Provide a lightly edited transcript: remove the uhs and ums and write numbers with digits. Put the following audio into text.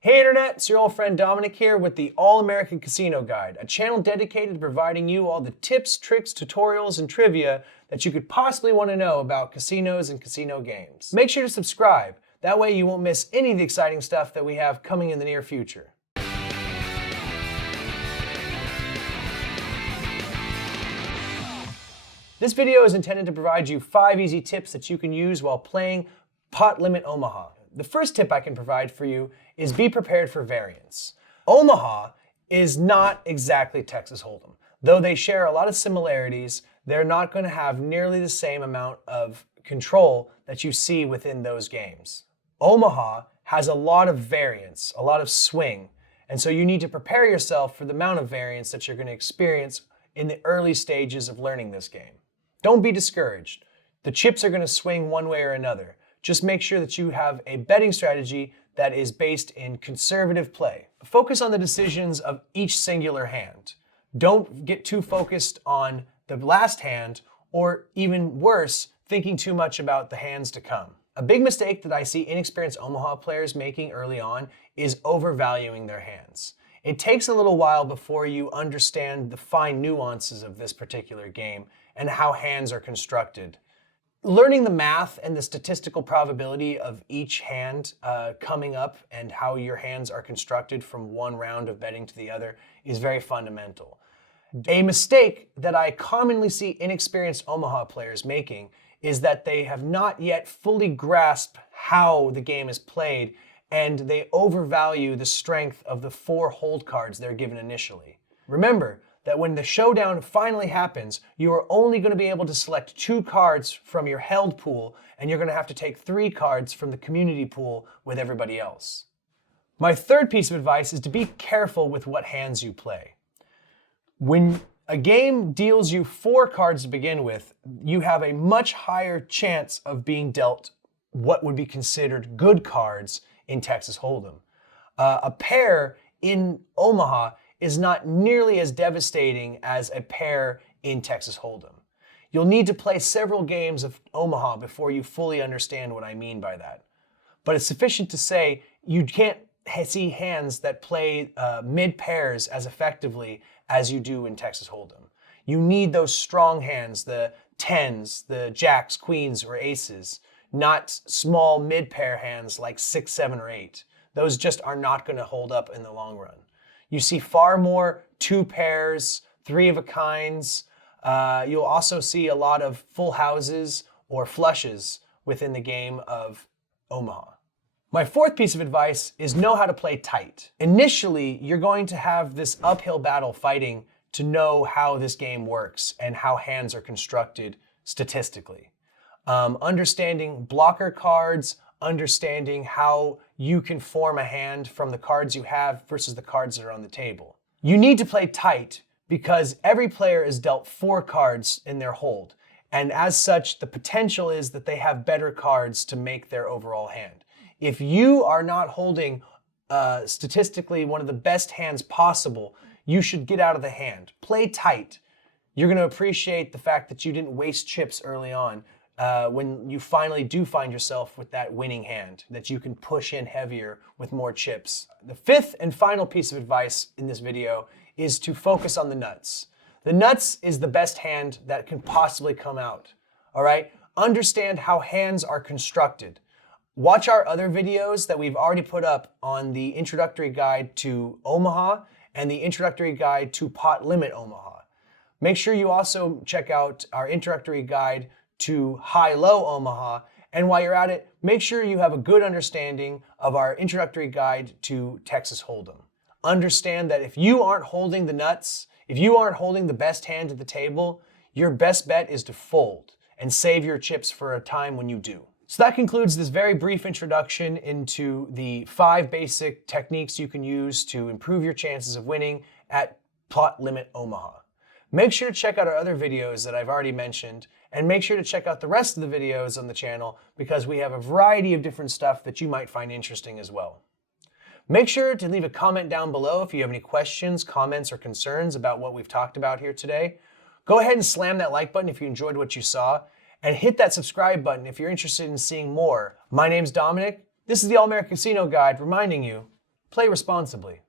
Hey Internet, it's your old friend Dominic here with the All-American Casino Guide, a channel dedicated to providing you all the tips, tricks, tutorials, and trivia that you could possibly want to know about casinos and casino games. Make sure to subscribe, that way you won't miss any of the exciting stuff that we have coming in the near future. This video is intended to provide you 5 easy tips that you can use while playing Pot-Limit Omaha. The first tip I can provide for you is be prepared for variance. Omaha is not exactly Texas Hold'em. Though they share a lot of similarities, they're not going to have nearly the same amount of control that you see within those games. Omaha has a lot of variance, a lot of swing, and so you need to prepare yourself for the amount of variance that you're going to experience in the early stages of learning this game. Don't be discouraged. The chips are going to swing one way or another. Just make sure that you have a betting strategy that is based in conservative play. Focus on the decisions of each singular hand. Don't get too focused on the last hand, or even worse, thinking too much about the hands to come. A big mistake that I see inexperienced Omaha players making early on is overvaluing their hands. It takes a little while before you understand the fine nuances of this particular game and how hands are constructed. Learning the math and the statistical probability of each hand coming up and how your hands are constructed from one round of betting to the other is very fundamental. A mistake that I commonly see inexperienced Omaha players making is that they have not yet fully grasped how the game is played, and they overvalue the strength of the 4 hold cards they're given initially. Remember that when the showdown finally happens, you are only going to be able to select 2 cards from your held pool, and you're going to have to take 3 cards from the community pool with everybody else. My third piece of advice is to be careful with what hands you play. When a game deals you 4 cards to begin with, you have a much higher chance of being dealt what would be considered good cards in Texas Hold'em. A pair in Omaha is not nearly as devastating as a pair in Texas Hold'em. You'll need to play several games of Omaha before you fully understand what I mean by that. But it's sufficient to say you can't see hands that play mid pairs as effectively as you do in Texas Hold'em. You need those strong hands, the 10s, the jacks, queens, or aces, not small mid pair hands like 6, 7, or 8. Those just are not going to hold up in the long run. You see far more 2 pairs, 3 of a kinds. You'll also see a lot of full houses or flushes within the game of Omaha. My fourth piece of advice is know how to play tight. Initially, you're going to have this uphill battle fighting to know how this game works and how hands are constructed statistically. Understanding blocker cards, understanding how you can form a hand from the cards you have versus the cards that are on the table. You need to play tight because every player is dealt 4 cards in their hold, and as such, the potential is that they have better cards to make their overall hand. If you are not holding statistically one of the best hands possible, you should get out of the hand. Play tight. You're going to appreciate the fact that you didn't waste chips early on when you finally do find yourself with that winning hand, that you can push in heavier with more chips. The fifth and final piece of advice in this video is to focus on the nuts. The nuts is the best hand that can possibly come out, all right? Understand how hands are constructed. Watch our other videos that we've already put up on the introductory guide to Omaha and the introductory guide to Pot-Limit Omaha. Make sure you also check out our introductory guide to High-Low Omaha, and while you're at it, make sure you have a good understanding of our introductory guide to Texas Hold'em. Understand that if you aren't holding the nuts, if you aren't holding the best hand at the table, your best bet is to fold and save your chips for a time when you do. So that concludes this very brief introduction into the 5 basic techniques you can use to improve your chances of winning at Pot-Limit Omaha. Make sure to check out our other videos that I've already mentioned, and make sure to check out the rest of the videos on the channel because we have a variety of different stuff that you might find interesting as well. Make sure to leave a comment down below if you have any questions, comments, or concerns about what we've talked about here today. Go ahead and slam that like button if you enjoyed what you saw, and hit that subscribe button if you're interested in seeing more. My name's Dominic. This is the All-American Casino Guide reminding you, Play responsibly.